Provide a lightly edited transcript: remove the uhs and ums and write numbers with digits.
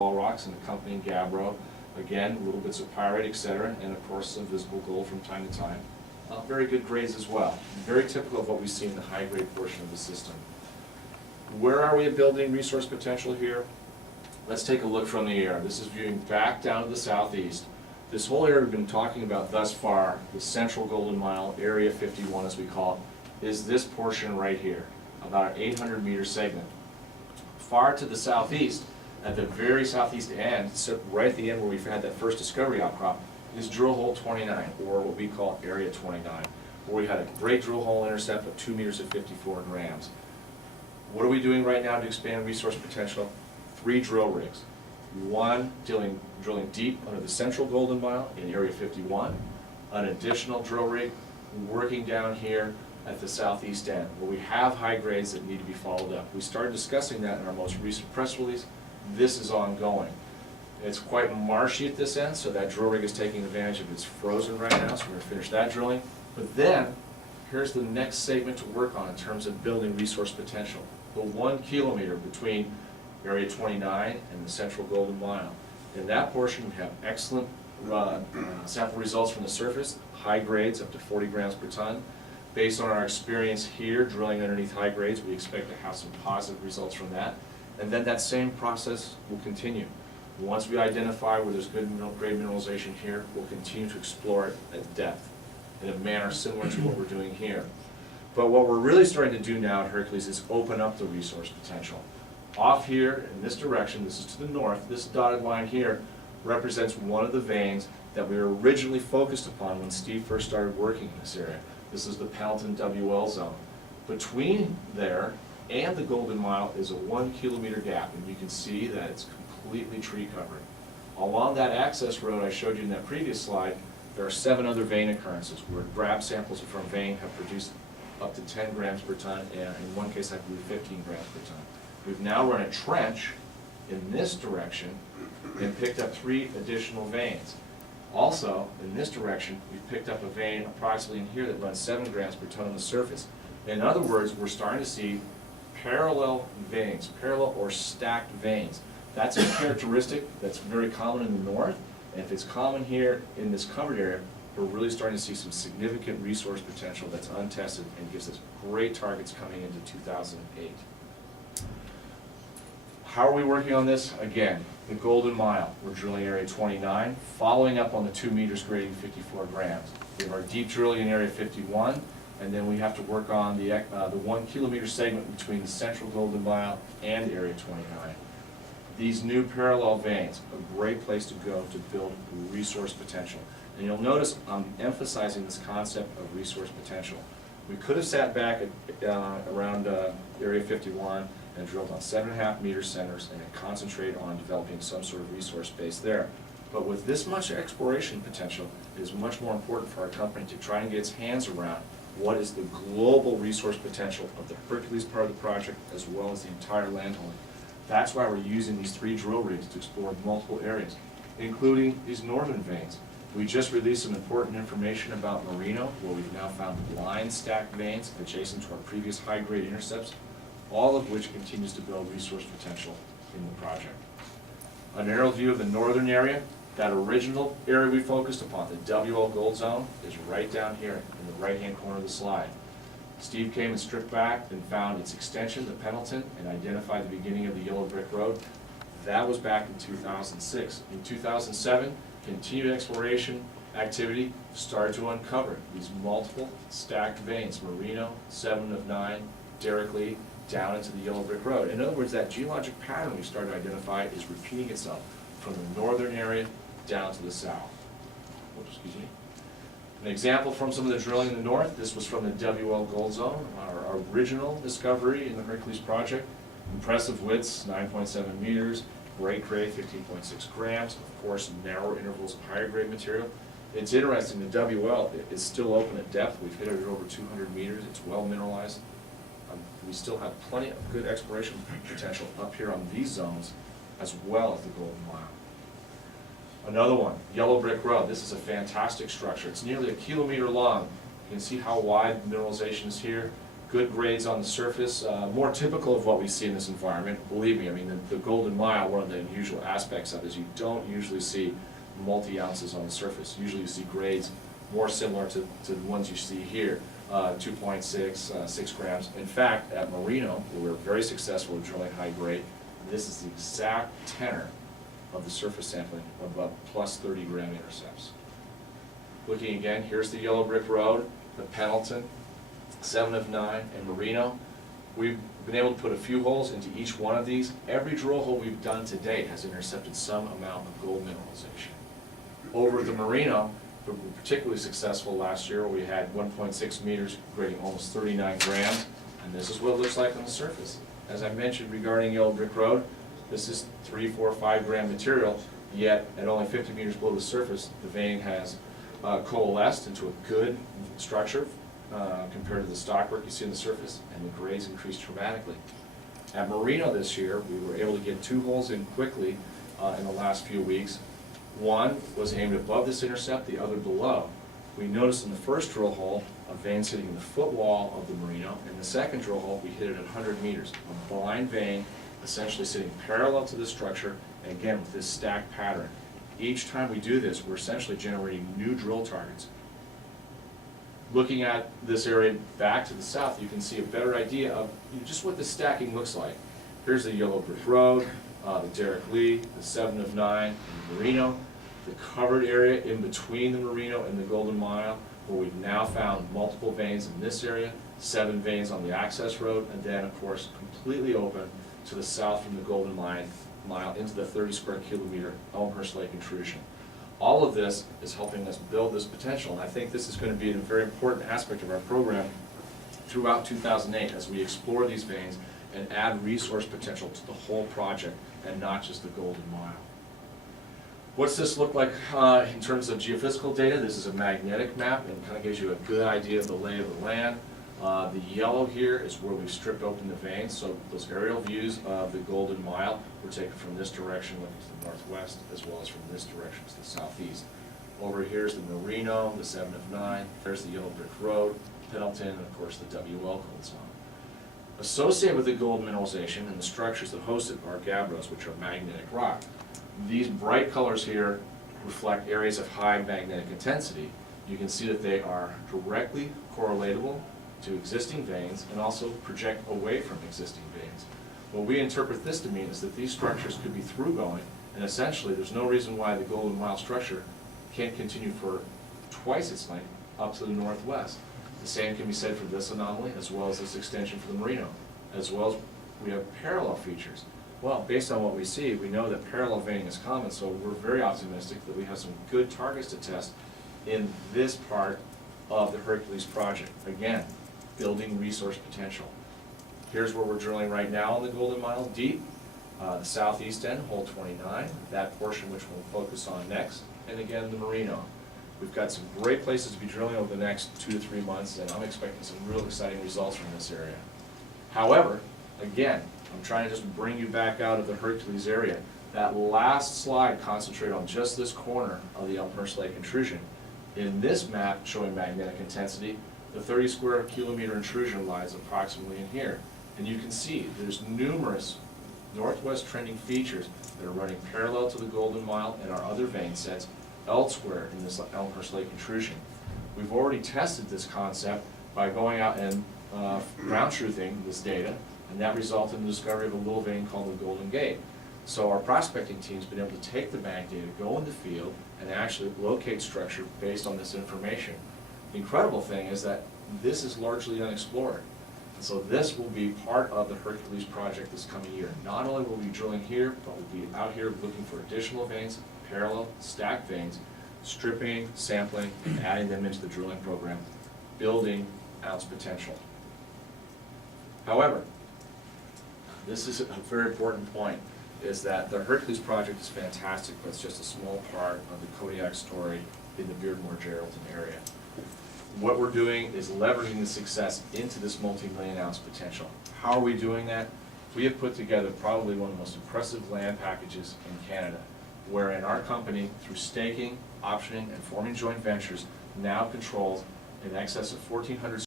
wall rocks and accompanying gabbro. Again, little bits of pyrite, etc., and of course some visible gold from time to time. Very good grades as well. Very typical of what we see in the high-grade portion of the system. Where are we at building resource potential here? Let's take a look from the air. This is viewing back down to the southeast. This whole area we've been talking about thus far, the central Golden Mile, Area 51 as we call it, is this portion right here, about an 800-meter segment. Far to the southeast, at the very southeast end, so right at the end where we've had that first discovery outcrop, is drill hole 29, or what we call Area 29, where we had a great drill hole intercept of 2 meters at 54 grams. What are we doing right now to expand resource potential? 3 drill rigs. One drilling deep under the central Golden Mile in Area 51, an additional drill rig working down here at the southeast end, where we have high grades that need to be followed up. We started discussing that in our most recent press release. This is ongoing. It's quite marshy at this end, so that drill rig is taking advantage of it's frozen right now, so we're going to finish that drilling. But then, here's the next segment to work on in terms of building resource potential. The 1 kilometer between Area 29 and the central Golden Mile. In that portion, we have excellent sample results from the surface, high grades up to 40 grams per ton. Based on our experience here, drilling underneath high grades, we expect to have some positive results from that. And then that same process will continue. Once we identify where there's good grade mineralization here, we'll continue to explore it at depth in a manner similar to what we're doing here. But what we're really starting to do now at Hercules is open up the resource potential. Off here in this direction, this is to the north, this dotted line here represents one of the veins that we were originally focused upon when Steve first started working in this area. This is the Pendleton WL zone. Between there and the Golden Mile is a 1 kilometer gap, and you can see that it's completely tree covered. Along that access road I showed you in that previous slide, there are 7 other vein occurrences where grab samples from vein have produced up to 10 grams per ton, and in one case I believe 15 grams per ton. We've now run a trench in this direction and picked up 3 additional veins. Also, in this direction, we've picked up a vein approximately in here that runs 7 grams per ton on the surface. In other words, we're starting to see parallel veins, parallel or stacked veins. That's a characteristic that's very common in the north, and if it's common here in this covered area, we're really starting to see some significant resource potential that's untested and gives us great targets coming into 2008. How are we working on this? Again, the Golden Mile, we're drilling Area 29, following up on the 2 meters grading 54 grams. We have our deep drilling in Area 51, and then we have to work on the 1 kilometer segment between the central Golden Mile and Area 29. These new parallel veins, a great place to go to build resource potential. And you'll notice I'm emphasizing this concept of resource potential. We could have sat back at, around Area 51 and drilled on 7.5 meter centers and concentrated on developing some sort of resource base there. But with this much exploration potential, it is much more important for our company to try and get its hands around what is the global resource potential of the Hercules part of the project as well as the entire landholding. That's why we're using these 3 drill rigs to explore multiple areas, including these northern veins. We just released some important information about Merino, where we've now found line stacked veins adjacent to our previous high-grade intercepts, all of which continues to build resource potential in the project. An aerial view of the northern area, that original area we focused upon, the WL Gold Zone, is right down here in the right-hand corner of the slide. Steve came and stripped back and found its extension, the Pendleton, and identified the beginning of the Yellow Brick Road. That was back in 2006. In 2007, continued exploration activity started to uncover these multiple stacked veins, Merino, 7 of 9, Derrick Lee, down into the Yellow Brick Road. In other words, that geologic pattern we started to identify is repeating itself from the northern area down to the south. Oops, excuse me. An example from some of the drilling in the north, this was from the WL Gold Zone, our original discovery in the Hercules project. Impressive widths, 9.7 meters, great grade, 15.6 grams, of course, narrower intervals of higher grade material. It's interesting, the WL is still open at depth. We've hit it at over 200 meters. It's well mineralized. We still have plenty of good exploration potential up here on these zones, as well as the Golden Mile. Another one, Yellow Brick Road. This is a fantastic structure. It's nearly 1 kilometer long. You can see how wide the mineralization is here. Good grades on the surface, more typical of what we see in this environment. Believe me, I mean, the Golden Mile, one of the unusual aspects of it is you don't usually see multi-ounces on the surface. Usually you see grades more similar to the ones you see here, 2.6, 6 grams. In fact, at Merino, where we were very successful in drilling high grade, this is the exact tenor of the surface sampling of about plus 30 gram intercepts. Looking again, here's the Yellow Brick Road, the Pendleton, 7 of 9, and Merino. We've been able to put a few holes into each one of these. Every drill hole we've done to date has intercepted some amount of gold mineralization. Over at the Merino, we were particularly successful last year. We had 1.6 meters grading almost 39 grams, and this is what it looks like on the surface. As I mentioned regarding Yellow Brick Road, this is 3, 4, 5 gram material, yet at only 50 meters below the surface, the vein has coalesced into a good structure compared to the stockwork you see on the surface, and the grades increased dramatically. At Merino this year, we were able to get 2 holes in quickly in the last few weeks. One was aimed above this intercept, the other below. We noticed in the first drill hole a vein sitting in the footwall of the Merino. In the second drill hole, we hit it at 100 meters, a blind vein essentially sitting parallel to the structure, and again with this stacked pattern. Each time we do this, we're essentially generating new drill targets. Looking at this area back to the south, you can see a better idea of just what the stacking looks like. Here's the Yellow Brick Road, the Derek Lee, the 7 of 9, and the Merino, the covered area in between the Merino and the Golden Mile, where we've now found multiple veins in this area, 7 veins on the access road, and then of course completely open to the south from the Golden Mile into the 30 square kilometer Elmhurst Lake intrusion. All of this is helping us build this potential, and I think this is going to be a very important aspect of our program throughout 2008 as we explore these veins and add resource potential to the whole project and not just the Golden Mile. What's this look like in terms of geophysical data? This is a magnetic map and kind of gives you a good idea of the lay of the land. The yellow here is where we've stripped open the veins, so those aerial views of the Golden Mile were taken from this direction looking to the northwest, as well as from this direction to the southeast. Over here is the Merino, the 7 of 9, there's the Yellow Brick Road, Pendleton, and of course the WL gold zone. Associated with the gold mineralization and the structures that host it are gabbros, which are magnetic rock. These bright colors here reflect areas of high magnetic intensity. You can see that they are directly correlatable to existing veins and also project away from existing veins. What we interpret this to mean is that these structures could be through-going, and essentially there's no reason why the Golden Mile structure can't continue for twice its length up to the northwest. The same can be said for this anomaly, as well as this extension for the Merino, as well as we have parallel features. Well, based on what we see, we know that parallel veining is common, so we're very optimistic that we have some good targets to test in this part of the Hercules project. Again, building resource potential. Here's where we're drilling right now on the Golden Mile, deep, the southeast end, hole 29, that portion which we'll focus on next, and again the Merino. We've got some great places to be drilling over the next 2 to 3 months, and I'm expecting some real exciting results from this area. However, again, I'm trying to just bring you back out of the Hercules area. That last slide concentrated on just this corner of the Elmhurst Lake intrusion. In this map showing magnetic intensity, the 30 square kilometer intrusion lies approximately in here. And you can see there's numerous northwest trending features that are running parallel to the Golden Mile and our other vein sets elsewhere in this Elmhurst Lake intrusion. We've already tested this concept by going out and ground truthing this data, and that resulted in the discovery of a little vein called the Golden Gate. So our prospecting team's been able to take the bank data, go in the field, and actually locate structure based on this information. The incredible thing is that this is largely unexplored. And so this will be part of the Hercules project this coming year. Not only will we be drilling here, but we'll be out here looking for additional veins, parallel, stacked veins, stripping, sampling, and adding them into the drilling program, building ounce potential. However, this is a very important point, is that the Hercules project is fantastic, but it's just a small part of the Kodiak story in the Beardmore-Geraldton area. What we're doing is leveraging the success into this multi-million ounce potential. How are we doing that? We have put together probably one of the most impressive land packages in Canada, wherein our company, through staking, optioning, and forming joint ventures, now controls in excess of 1,400